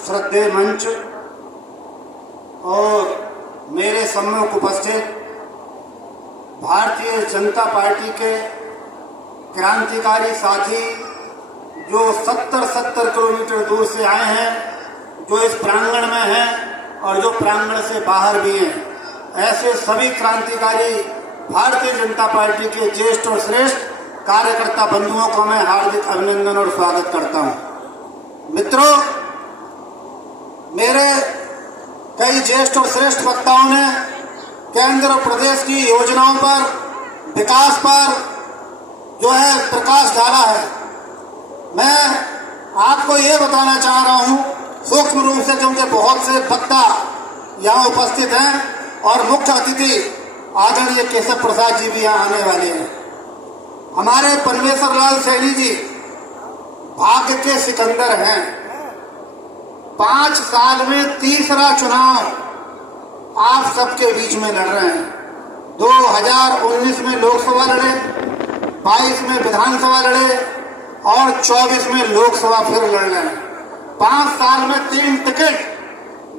श्रद्धेय मंच और मेरे सम्मुख उपस्थित भारतीय जनता पार्टी के क्रांतिकारी साथी जो 70 किलोमीटर दूर से आए हैं, जो इस प्रांगण में हैं और जो प्रांगण से बाहर भी हैं, ऐसे सभी क्रांतिकारी भारतीय जनता पार्टी के ज्येष्ठ और श्रेष्ठ कार्यकर्ता बंधुओं को मैं हार्दिक अभिनंदन और स्वागत करता हूं। मित्रों, मेरे कई ज्येष्ठ और श्रेष्ठ वक्ताओं ने केंद्र और प्रदेश की योजनाओं पर, विकास पर जो है प्रकाश डाला है। मैं आपको ये बताना चाह रहा हूं सूक्ष्म रूप से, क्योंकि बहुत से वक्ता यहाँ उपस्थित हैं और मुख्य अतिथि आदरणीय केशव प्रसाद जी भी यहाँ आने वाले हैं। हमारे परमेश्वर लाल सैनी जी भाग्य के सिकंदर हैं। 5 साल में तीसरा चुनाव आप सबके बीच में लड़ रहे हैं। 2019 में लोकसभा लड़े, 22 में विधानसभा लड़े और 24 में लोकसभा फिर लड़ रहे हैं। 5 साल में 3 टिकट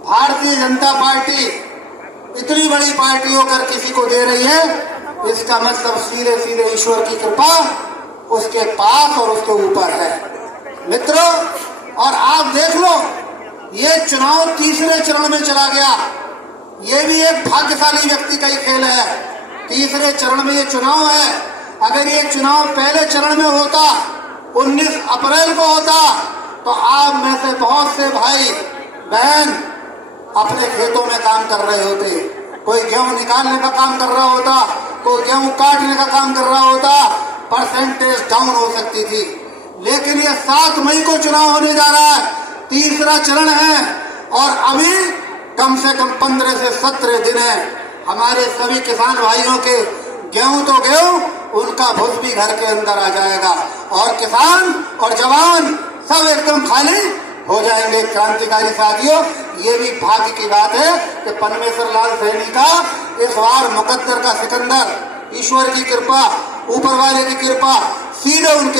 भारतीय जनता पार्टी इतनी बड़ी पार्टी होकर किसी को दे रही है, इसका मतलब सीधे सीधे ईश्वर की कृपा उसके पास और उसके ऊपर है। मित्रों, और आप देख लो, ये चुनाव तीसरे चरण में चला गया। ये भी एक भाग्यशाली व्यक्ति का ही खेल है। तीसरे चरण में ये चुनाव है। अगर ये चुनाव पहले चरण में होता, 19 अप्रैल को होता, तो आप में से बहुत से भाई बहन अपने खेतों में काम कर रहे होते। कोई गेहूं निकालने का काम कर रहा होता, कोई गेहूं काटने का काम कर रहा होता, परसेंटेज डाउन हो सकती थी। लेकिन ये 7 मई को चुनाव होने जा रहा है, तीसरा चरण है और अभी कम से कम 15 से 17 दिन है। हमारे सभी किसान भाइयों के गेहूं तो गेहूं, उनका भुज भी घर के अंदर आ जाएगा और किसान और जवान सब एकदम खाली हो जाएंगे। क्रांतिकारी साथियों, ये भी भाग्य की बात है कि परमेश्वर लाल सैनी का इस बार मुकद्दर का सिकंदर, ईश्वर की कृपा, ऊपर वाले की कृपा सीधे उनके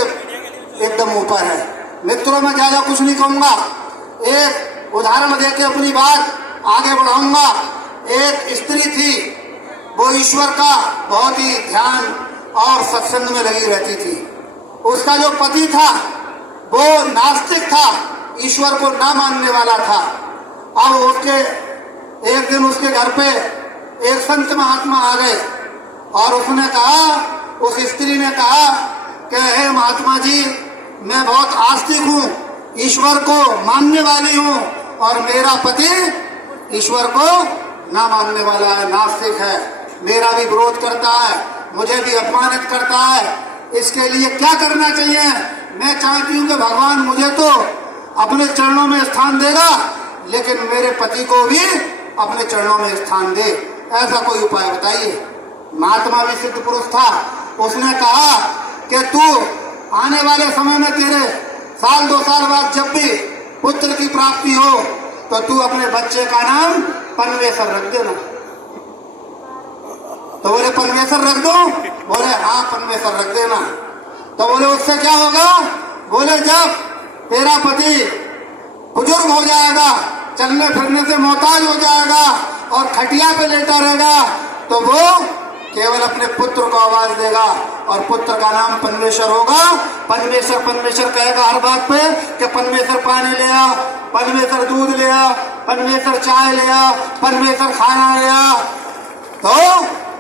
एकदम ऊपर है। मित्रों, मैं ज्यादा कुछ नहीं कहूंगा, एक उदाहरण देके अपनी बात आगे बढ़ाऊंगा। एक स्त्री थी, वो ईश्वर का बहुत ही ध्यान और सत्संग में लगी रहती थी। उसका जो पति था वो नास्तिक था, ईश्वर को ना मानने वाला था। अब उसके एक दिन उसके घर पे एक संत महात्मा आ गए और उसने कहा, उस स्त्री ने कहा कि हे महात्मा जी, मैं बहुत आस्तिक हूँ, ईश्वर को मानने वाली हूँ और मेरा पति ईश्वर को ना मानने वाला है, नास्तिक है, मेरा भी विरोध करता है, मुझे भी अपमानित करता है। इसके लिए क्या करना चाहिए? मैं चाहती हूँ कि भगवान मुझे तो अपने चरणों में स्थान देगा, लेकिन मेरे पति को भी अपने चरणों में स्थान दे। ऐसा कोई उपाय बताइए। महात्मा भी सिद्ध पुरुष था, उसने कहा कि तू आने वाले समय में तेरे 1-2 साल बाद जब भी पुत्र की प्राप्ति हो तो तू अपने बच्चे का नाम परमेश्वर रख देना। तो बोले परमेश्वर रख दो? बोले हाँ परमेश्वर रख देना। तो बोले उससे क्या होगा? बोले जब तेरा पति बुजुर्ग हो जाएगा, चलने फिरने से मोहताज हो जाएगा और खटिया पे लेटा रहेगा, तो वो केवल अपने पुत्र को आवाज देगा और पुत्र का नाम परमेश्वर होगा। परमेश्वर परमेश्वर कहेगा हर बात पे कि परमेश्वर पानी ले आ, परमेश्वर दूध ले आ, परमेश्वर चाय ले आ, परमेश्वर खाना ले आ। तो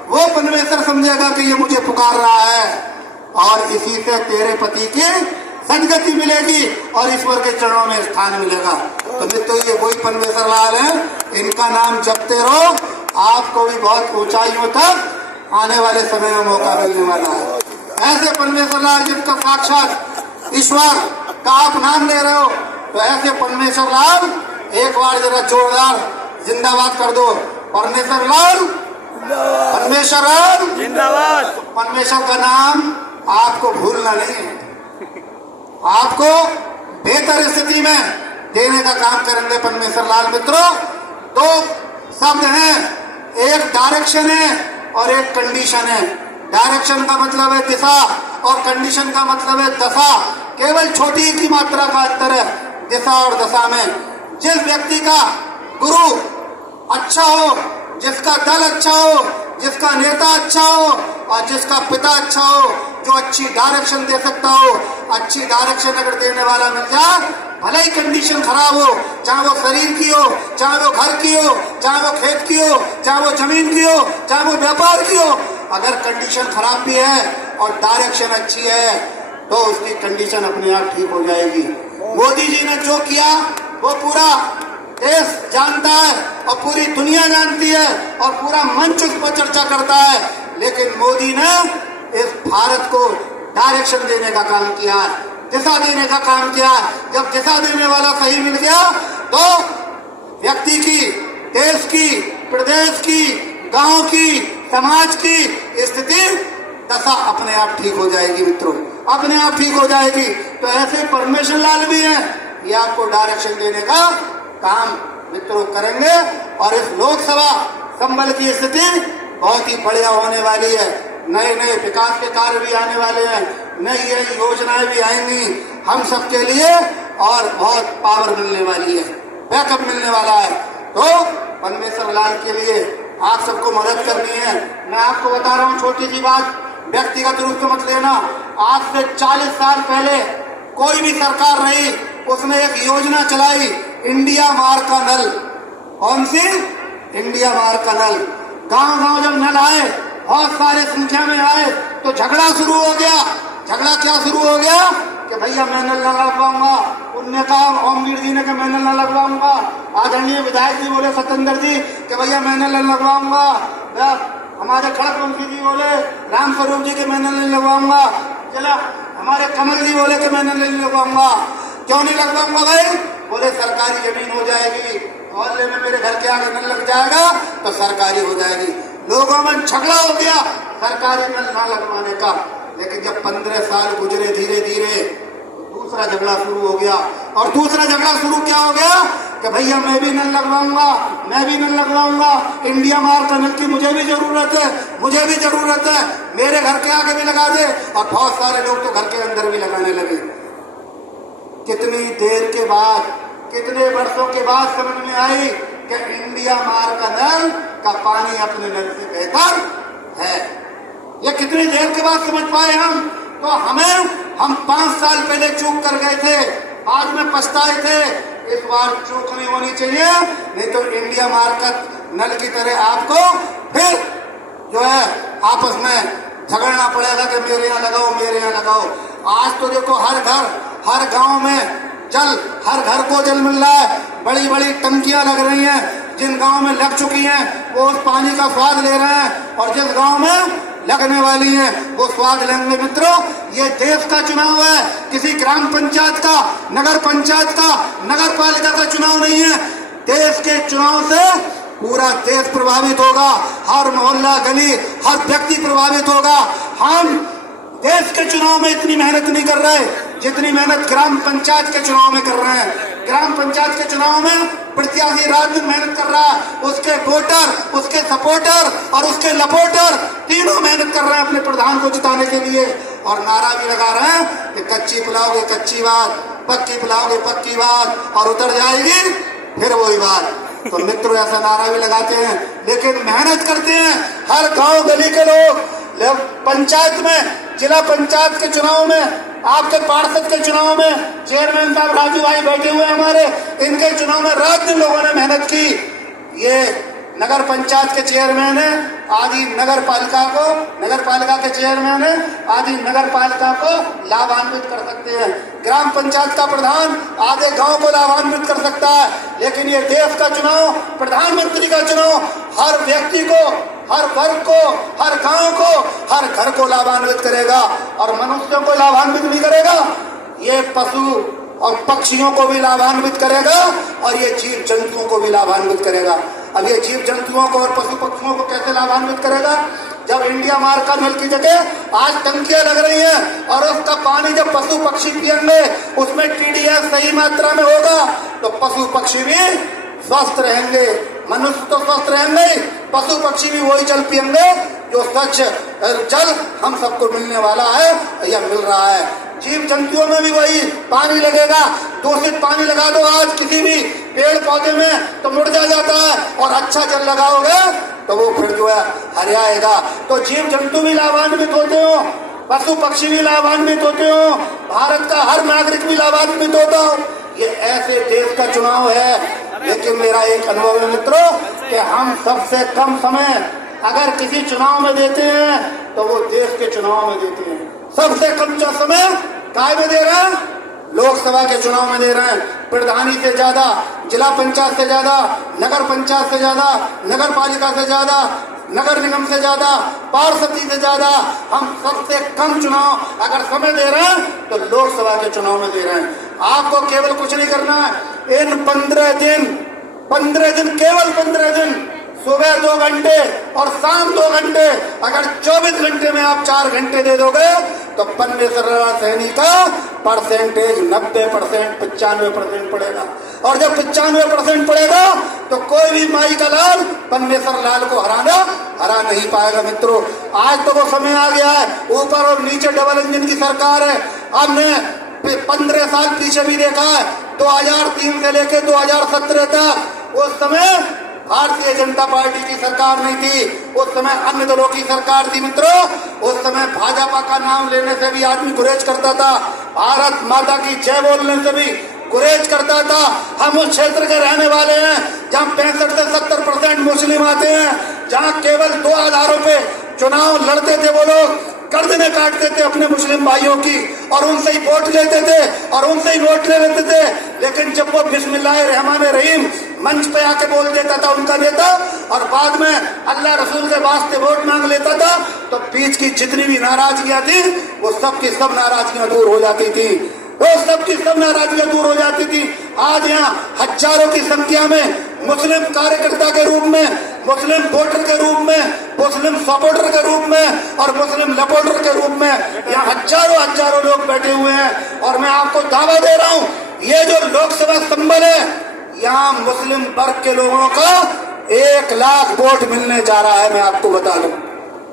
वो परमेश्वर समझेगा कि ये मुझे पुकार रहा है और इसी से तेरे पति की सदगति मिलेगी और ईश्वर के चरणों में स्थान मिलेगा। तो मित्रों, ये वही परमेश्वर लाल है, इनका नाम जपते रहो, आपको भी बहुत ऊंचाइयों तक आने वाले समय में मौका मिलने वाला है। ऐसे परमेश्वर लाल जिनका साक्षात ईश्वर का आप नाम ले रहे हो, तो ऐसे परमेश्वर लाल एक बार जरा जोरदार जिंदाबाद कर दो। परमेश्वर लाल, परमेश्वर लाल जिंदाबाद। परमेश्वर का नाम आपको भूलना नहीं है, आपको बेहतर स्थिति में देने का काम करेंगे परमेश्वर लाल। मित्रों, 2 शब्द हैं, एक डायरेक्शन है और एक कंडीशन है। डायरेक्शन का मतलब है दिशा और कंडीशन का मतलब है दशा। केवल छोटी की मात्रा का अंतर है दिशा और दशा में। जिस व्यक्ति का गुरु अच्छा हो, जिसका दल अच्छा हो, जिसका नेता अच्छा हो और जिसका पिता अच्छा हो, जो अच्छी डायरेक्शन दे सकता हो, अच्छी डायरेक्शन अगर देने वाला मिल जाए, भले ही कंडीशन खराब हो, चाहे वो शरीर की हो, चाहे वो घर की हो, चाहे वो खेत की हो, चाहे वो जमीन की हो, चाहे वो व्यापार की हो, अगर कंडीशन खराब भी है और डायरेक्शन अच्छी है तो उसकी कंडीशन अपने आप ठीक हो जाएगी। मोदी जी ने जो किया वो पूरा देश जानता है और पूरी दुनिया जानती है और पूरा मंच उस पर चर्चा करता है, लेकिन मोदी ने इस भारत को डायरेक्शन देने का काम किया है, दिशा देने का काम किया है। जब दिशा देने वाला सही मिल गया तो व्यक्ति की, देश की, प्रदेश की, गांव की, समाज की स्थिति, दशा अपने आप ठीक हो जाएगी मित्रों, अपने आप ठीक हो जाएगी। तो ऐसे परमेश्वर लाल भी हैं, ये आपको डायरेक्शन देने का काम मित्रों करेंगे और इस लोकसभा संबल की स्थिति बहुत ही बढ़िया होने वाली है। नए नए विकास के कार्य भी आने वाले हैं, नई नई योजनाएं भी आएंगी हम सबके लिए और बहुत पावर मिलने वाली है, बैकअप मिलने वाला है। तो परमेश्वर लाल के लिए आप सबको मदद करनी है। मैं आपको बता रहा हूँ छोटी सी बात, व्यक्तिगत रूप से मत लेना। आज से 40 साल पहले कोई भी सरकार रही, उसने एक योजना चलाई, इंडिया मार्ग का नल। कौन सी? इंडिया मार्ग का नल। गांव गांव जब नल आए, बहुत सारे संख्या में आए, तो झगड़ा शुरू हो गया। झगड़ा क्या शुरू हो गया कि भैया मैं नल न लगवाऊंगा, उनने कहा ओमवीर जी ने कि मैं नल न लगवाऊंगा, आदरणीय विधायक जी बोले सत्येंद्र जी कि भैया मैं नल लगवाऊंगा, हमारे खड़गवंशी जी बोले राम स्वरूप जी के मैं नल लगवाऊंगा, चला हमारे कमल जी बोले कि मैं नल लगवाऊंगा। क्यों नहीं लगवाऊंगा भाई? बोले सरकारी जमीन हो जाएगी, मोहल्ले में मेरे घर के आगे नल लग जाएगा तो सरकारी हो जाएगी। लोगों में झगड़ा हो गया सरकारी नल ना लगवाने का। लेकिन जब 15 साल गुजरे धीरे धीरे तो दूसरा झगड़ा शुरू हो गया। और दूसरा झगड़ा शुरू क्या हो गया कि भैया मैं भी नल लगवाऊंगा, मैं भी नल लगवाऊंगा, इंडिया मार्ग का नल की मुझे भी जरूरत है, मुझे भी जरूरत है, मेरे घर के आगे भी लगा दे। और बहुत सारे लोग तो घर के अंदर भी लगाने लगे। कितनी देर के बाद, कितने वर्षों के बाद समझ में आई कि इंडिया मार्ग का नल का पानी अपने नल से बेहतर है। ये कितनी देर के बाद समझ पाए हम। तो हम 5 साल पहले चूक कर गए थे, बाद में पछताए थे। इस बार चूक नहीं होनी चाहिए, नहीं तो इंडिया मार्ग का नल की तरह आपको फिर जो है आपस में झगड़ना पड़ेगा कि मेरे यहाँ लगाओ, मेरे यहाँ लगाओ। आज तो देखो हर घर, हर गांव में जल, हर घर को जल मिल रहा है। बड़ी बड़ी टंकियां लग रही हैं, जिन गांव में लग चुकी हैं वो उस पानी का स्वाद ले रहे हैं, और जिस गांव में लगने वाली हैं वो स्वाद लेंगे। मित्रों, ये देश का चुनाव है, किसी ग्राम पंचायत का, नगर पंचायत का, नगर पालिका का चुनाव नहीं है। देश के चुनाव से पूरा देश प्रभावित होगा, हर मोहल्ला गली हर व्यक्ति प्रभावित होगा। हम देश के चुनाव में इतनी मेहनत नहीं कर रहे जितनी मेहनत ग्राम पंचायत के चुनाव में कर रहे हैं। ग्राम पंचायत के चुनाव में प्रत्याशी राजनीतिक मेहनत कर रहा है, उसके वोटर, उसके सपोर्टर और उसके लपोटर तीनों मेहनत कर रहे हैं अपने प्रधान को जिताने के लिए। और नारा भी लगा रहे हैं कि कच्ची पिलाओगे कच्ची बात, पक्की पिलाओगे पक्की बात, और उतर जाएगी फिर वही बात। तो मित्रों ऐसा नारा भी लगाते हैं, लेकिन मेहनत करते हैं हर गांव गली के लोग। पंचायत में, जिला पंचायत के चुनाव में, आपके पार्षद के चुनाव में, चेयरमैन साहब राजू भाई बैठे हुए हमारे, इनके चुनाव में रात दिन लोगों ने मेहनत की। ये नगर पंचायत के चेयरमैन है, आदि नगर पालिका को, नगर पालिका के चेयरमैन है, आदि नगर पालिका को लाभान्वित कर सकते हैं। ग्राम पंचायत का प्रधान आधे गांव को लाभान्वित कर सकता है। लेकिन ये देश का चुनाव, प्रधानमंत्री का चुनाव हर व्यक्ति को, हर वर्ग को, हर गांव को, हर घर को लाभान्वित करेगा। और मनुष्यों को लाभान्वित नहीं करेगा, ये पशु और पक्षियों को भी लाभान्वित करेगा, और ये जीव जंतुओं को भी लाभान्वित करेगा। अब ये जीव जंतुओं को और पशु पक्षियों को कैसे लाभान्वित करेगा? जब इंडिया मार्ग का नल की जगह आज टंकियां लग रही हैं, और उसका पानी जब पशु पक्षी पिएंगे उसमें TDS सही मात्रा में होगा, तो पशु पक्षी भी स्वस्थ रहेंगे। मनुष्य तो स्वस्थ रहेंगे, पशु पक्षी भी वही जल पिएंगे जो स्वच्छ जल हम सबको मिलने वाला है या मिल रहा है। जीव जंतुओं में भी वही पानी लगेगा। दूषित पानी लगा दो आज किसी भी पेड़ पौधे में तो मुरझा जाता है, और अच्छा जल लगाओगे तो वो फिर जो है हरियाएगा। तो जीव जंतु भी लाभान्वित होते हो, पशु पक्षी भी लाभान्वित होते हो, भारत का हर नागरिक भी लाभान्वित होता हो। ये ऐसे देश का चुनाव है। लेकिन मेरा एक अनुभव है मित्रों कि हम सबसे कम समय अगर किसी चुनाव में देते हैं तो वो देश के चुनाव में देते हैं। सबसे कम समय काय में दे रहे हैं? लोकसभा के चुनाव में दे रहे हैं। प्रधानी से ज्यादा, जिला पंचायत से ज्यादा, नगर पंचायत से ज्यादा, नगर पालिका से ज्यादा, नगर निगम से ज्यादा, पार्षद से ज्यादा हम सबसे कम चुनाव अगर समय दे रहे हैं तो लोकसभा के चुनाव में दे रहे हैं। आपको केवल कुछ नहीं करना है। इन 15 दिन केवल 15 दिन, सुबह 2 घंटे और शाम 2 घंटे, अगर 24 घंटे में आप 4 घंटे दे दोगे तो परमेश्वर लाल सैनी का परसेंटेज 90%, 95% पड़ेगा। और जब 95% पड़ेगा तो कोई भी माई का लाल परमेश्वर लाल को हरा नहीं पाएगा। मित्रों, आज तो वो समय आ गया है, ऊपर और नीचे डबल इंजन की सरकार है। हमने 15 साल पीछे भी देखा है, 2003 से लेकर 2017 तक उस समय भारतीय जनता पार्टी की सरकार नहीं थी, उस समय अन्य दलों की सरकार थी। मित्रों, उस समय भाजपा का नाम लेने से भी आदमी गुरेज करता था, भारत माता की जय बोलने से भी गुरेज करता था। हम उस क्षेत्र के रहने वाले हैं जहां 65 से 70% मुस्लिम आते हैं, जहां केवल 2 आधारों पे चुनाव लड़ते थे वो लोग, गर्दनें काटते थे अपने मुस्लिम भाइयों की, और उनसे ही वोट लेते थे और उनसे ही वोट ले लेते थे। लेकिन जब वो बिस्मिल्लाहिर्रहमानिर्रहीम मंच पे आके बोल देता था उनका नेता, और बाद में अल्लाह रसूल के वास्ते वोट मांग लेता था, तो बीच की जितनी भी नाराजगियां थी वो सब की सब नाराजगियां दूर हो जाती थी, वो सब की सब नाराजगियां दूर हो जाती थी। आज यहाँ हजारों की संख्या में मुस्लिम कार्यकर्ता के रूप में, मुस्लिम वोटर के रूप में, मुस्लिम सपोर्टर के रूप में और मुस्लिम लपोर्टर के रूप में यहाँ हजारों लोग बैठे हुए हैं। और मैं आपको दावा दे रहा हूँ, ये जो लोकसभा संबल है, यहाँ मुस्लिम वर्ग के लोगों का 1 लाख वोट मिलने जा रहा है। मैं आपको बता दूं,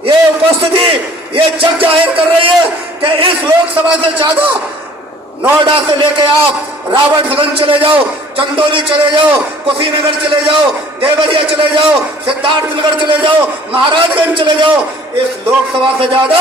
ये उपस्थिति ये जग जाहिर कर रही है कि इस लोकसभा से ज्यादा नोएडा से लेके आप रावटगंज चले जाओ, चंदौली चले जाओ, कुशीनगर चले जाओ, देवरिया चले जाओ, सिद्धार्थनगर चले जाओ, महाराजगंज चले जाओ, इस लोकसभा से ज्यादा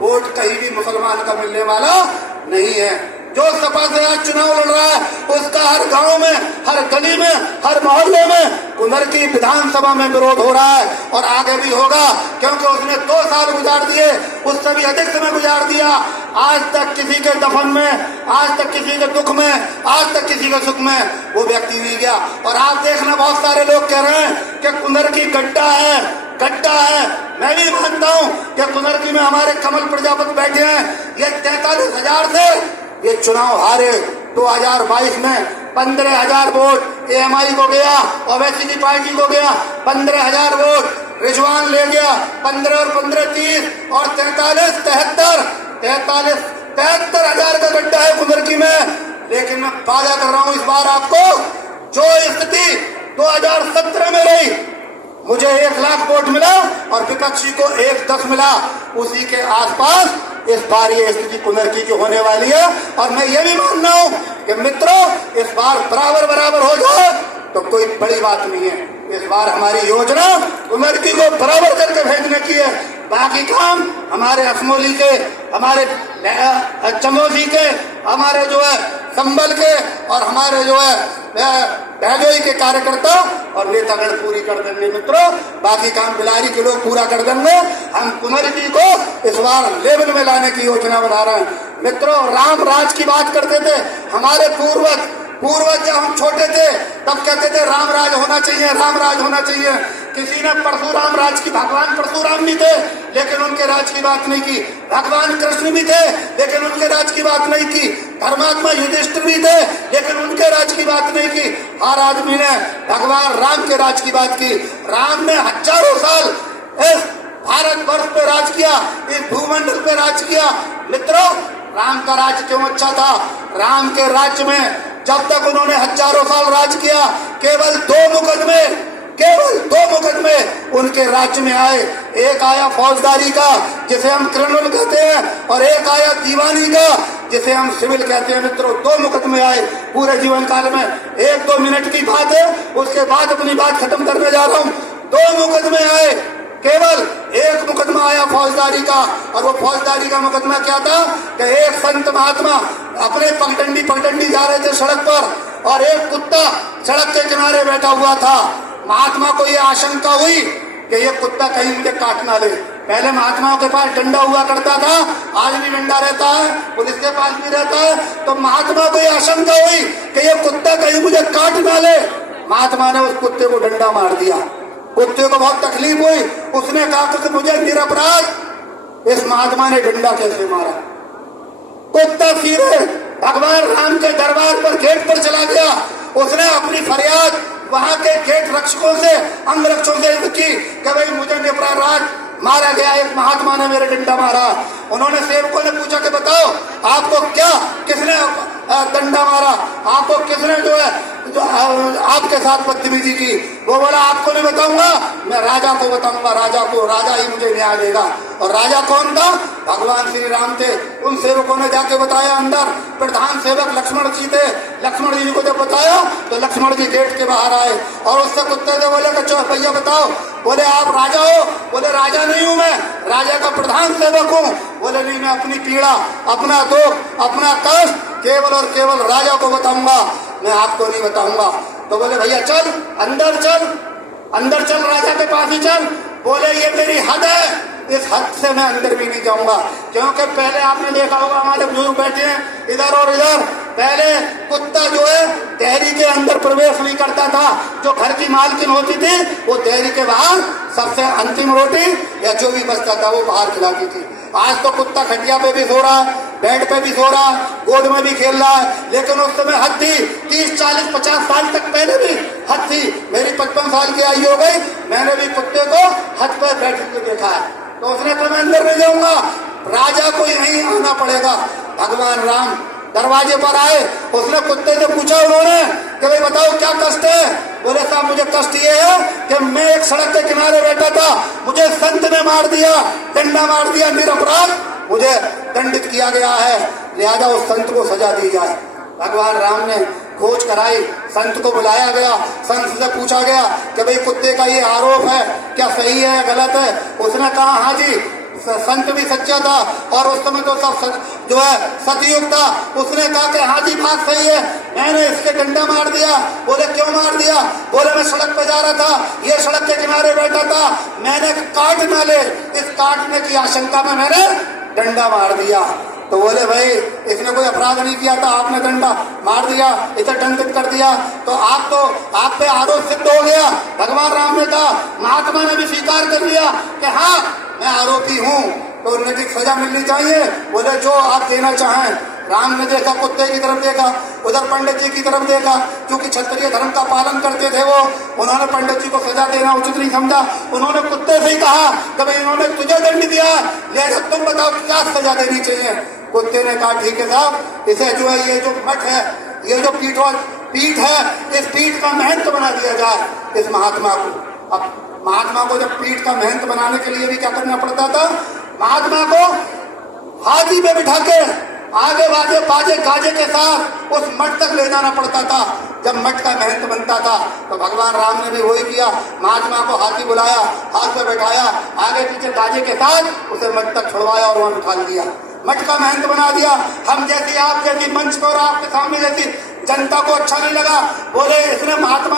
वोट कहीं भी मुसलमान का मिलने वाला नहीं है। जो सपा से आज चुनाव लड़ रहा है उसका हर गांव में, हर गली में, हर मोहल्ले में कुंदर की विधानसभा में विरोध हो रहा है, और आगे भी होगा, क्योंकि उसने 2 साल गुजार दिए, उससे भी अधिक समय गुजार दिया। आज तक किसी के दफन में, आज तक किसी के दुख में, आज तक किसी के सुख में वो व्यक्ति नहीं गया। और आप देखना, बहुत सारे लोग कह रहे हैं कि कुंदर की गड्ढा है। मैं भी मानता हूं कि कुंदरकी में हमारे कमल प्रजापति बैठे हैं। ये 43,000 से ये चुनाव हारे। 2022 में 15,000 वोट एएमआई को गया, ओवैसी की पार्टी को गया 15,000 वोट, रिजवान ले गया 15 और 15 30 और 73,000 का गड्ढा है कुंदरकी में। लेकिन मैं वादा कर रहा हूं इस बार आपको, जो स्थिति 2017 में रही, मुझे 1 लाख वोट मिला और विपक्षी को 1-10 मिला, उसी के आसपास इस बार ये स्थिति कुंदरकी की होने वाली है। और मैं ये भी मान रहा हूं कि मित्रों, इस बार बराबर हो जाए तो कोई बड़ी बात नहीं है। इस बार हमारी योजना कुंदरकी को बराबर करके भेजने की है। बाकी काम हमारे असमोली के, हमारे चमोली के, हमारे जो है संबल के और हमारे जो है बहजोई के कार्यकर्ता और नेतागण पूरी कर देंगे। मित्रों, बाकी काम बिलारी के लोग पूरा कर देंगे। हम कुंदरकी को इस बार लेवल में लाने की योजना बना रहे हैं। मित्रों, राम राज की बात करते थे हमारे पूर्वज जब हम छोटे थे तब कहते थे राम राज होना चाहिए, राम राज होना चाहिए। किसी ने परशुराम राज की, भगवान परशुराम भी थे लेकिन उनके राज की बात नहीं की, भगवान कृष्ण भी थे लेकिन उनके राज की बात नहीं की, धर्मात्मा युधिष्ठिर भी थे लेकिन उनके राज की बात नहीं की। हर आदमी ने भगवान राम के राज की बात की। राम ने हजारों साल इस भारतवर्ष पे राज किया, इस भूमंडल पे राज किया। मित्रों, राम का राज क्यों अच्छा था? राम के राज्य में जब तक उन्होंने हजारों साल राज किया, केवल 2 मुकदमे उनके राज्य में आए। एक आया फौजदारी का, जिसे हम क्रिमिनल कहते हैं, और एक आया दीवानी का, जिसे हम सिविल कहते हैं मित्रों, 2 मुकदमे आए पूरे जीवन काल में। 1-2 मिनट की बात है, उसके बाद अपनी बात खत्म करने जा रहा हूं। 2 मुकदमे आए, केवल एक मुकदमा आया फौजदारी का, और वो फौजदारी का मुकदमा क्या था कि एक संत महात्मा अपने पगडंडी जा रहे थे सड़क पर, और एक कुत्ता सड़क के किनारे बैठा हुआ था। महात्मा को ये आशंका हुई कि ये कुत्ता कहीं मुझे काट ना ले। पहले महात्माओं के पास डंडा हुआ करता था, आज भी डंडा रहता है, पुलिस के पास भी रहता है। तो महात्मा को ये आशंका हुई कि ये कुत्ता कहीं मुझे काट ना ले। महात्मा ने उस कुत्ते को डंडा मार दिया। कुत्ते को बहुत तकलीफ हुई, उसने कहा कि मुझे निरपराध इस महात्मा ने डंडा कैसे मारा। कुत्ता सीधे भगवान राम के दरबार पर गेट पर चला गया। उसने अपनी फरियाद वहां के गेट रक्षकों से, अंग रक्षकों से की कि भाई मुझे निरपराध मारा गया, एक महात्मा ने मेरे डंडा मारा। उन्होंने सेवकों ने पूछा कि बताओ आपको क्या, किसने डंडा मारा, आपको किसने जो है जो आपके साथ बदतमीजी की। वो बोला आपको नहीं बताऊंगा, मैं राजा को बताऊंगा, राजा को, राजा ही मुझे न्याय देगा। और राजा कौन था? भगवान श्री राम थे। उन सेवकों ने जाके बताया, अंदर प्रधान सेवक लक्ष्मण जी थे। लक्ष्मण जी को जब बताया तो लक्ष्मण जी गेट के बाहर आए और उससे कुत्ते से बोले कि चलो भैया बताओ। बोले आप राजा हो? बोले राजा नहीं हूं मैं, राजा का प्रधान सेवक हूं। बोले नहीं, मैं अपनी पीड़ा, अपना दुख, अपना कष्ट केवल और केवल राजा को बताऊंगा, मैं आपको नहीं बताऊंगा। तो बोले भैया चल अंदर चल, अंदर चल, राजा के पास ही चल। बोले ये मेरी हद है, इस हद से मैं अंदर भी नहीं जाऊंगा। क्योंकि पहले आपने देखा होगा, हमारे बुजुर्ग बैठे हैं इधर और इधर, पहले कुत्ता जो है देहरी के अंदर प्रवेश नहीं करता था। जो घर की मालकिन होती थी वो देहरी के बाहर सबसे अंतिम रोटी या जो भी बचता था वो बाहर खिलाती थी। आज तो कुत्ता खटिया पे भी सो रहा है, बेड पे भी सो रहा है, गोद में भी खेल रहा है। लेकिन उस समय हद थी, 30, 40, 50 साल तक पहले भी हद थी। मेरी 55 साल की आयु हो गई, मैंने भी कुत्ते को हद पे बैठे हुए देखा है। तो उसने कहा मैं अंदर नहीं जाऊंगा, राजा को यहीं आना पड़ेगा। भगवान राम दरवाजे पर आए, उसने कुत्ते से पूछा उन्होंने कि भाई बताओ क्या कष्ट है। बोले साहब मुझे कष्ट ये है कि मैं एक सड़क के किनारे बैठा था, मुझे संत ने मार दिया, डंडा मार दिया, निरपराध मुझे दंडित किया गया है, लिहाजा उस संत को सजा दी जाए। भगवान राम ने खोज कराई, संत को बुलाया गया, संत से पूछा गया कि भाई कुत्ते का ये आरोप है क्या सही है गलत है। उसने कहा हाँ जी, संत भी सच्चा था और उस समय तो सब जो है सतयुग था। उसने कहा कि हाँ जी बात सही है, मैंने इसके डंडा मार दिया। बोले क्यों मार दिया? बोले मैं सड़क पे जा रहा था, ये सड़क के किनारे बैठा था, मैंने काट ना ले, इस काटने की आशंका में मैंने डंडा मार दिया। तो बोले भाई इसने कोई अपराध नहीं किया था, आपने डंडा मार दिया, इसे दंडित कर दिया, तो आप पे आरोप सिद्ध हो गया। भगवान राम ने कहा, महात्मा ने भी स्वीकार कर लिया कि हाँ मैं आरोपी हूँ, तो उन्हें सजा मिलनी चाहिए। बोले जो आप देना चाहें। राम ने देखा, कुत्ते की तरफ देखा, उधर पंडित जी की तरफ देखा, क्योंकि क्षत्रिय धर्म का पालन करते थे वो। उन्होंने पंडित जी को सजा देना उचित नहीं समझा। उन्होंने कुत्ते से ही कहा कि भाई इन्होंने तुझे दंड दिया, लिहाजा तुम बताओ क्या सजा देनी चाहिए। कुत्ते ने कहा ठीक है साहब, इसे जो है ये जो मठ है, ये जो पीठ है, इस पीठ का महंत बना दिया जाए इस महात्मा को। अब महात्मा को जब पीठ का महंत बनाने के लिए भी क्या करना पड़ता था, महात्मा को हाथी पे बिठा के आगे बाजे गाजे के साथ उस मठ तक ले जाना पड़ता था जब मठ का महंत बनता था। तो भगवान राम ने भी वही किया, महात्मा को हाथी बुलाया, हाथ पे बैठाया, आगे पीछे गाजे के साथ उसे मठ तक छुड़वाया और वहां बिठा दिया, मठ का महंत बना दिया। हम जैसी आप जैसी मंच पर आपके सामने जैसी जनता को अच्छा नहीं लगा, बोले इसने महात्मा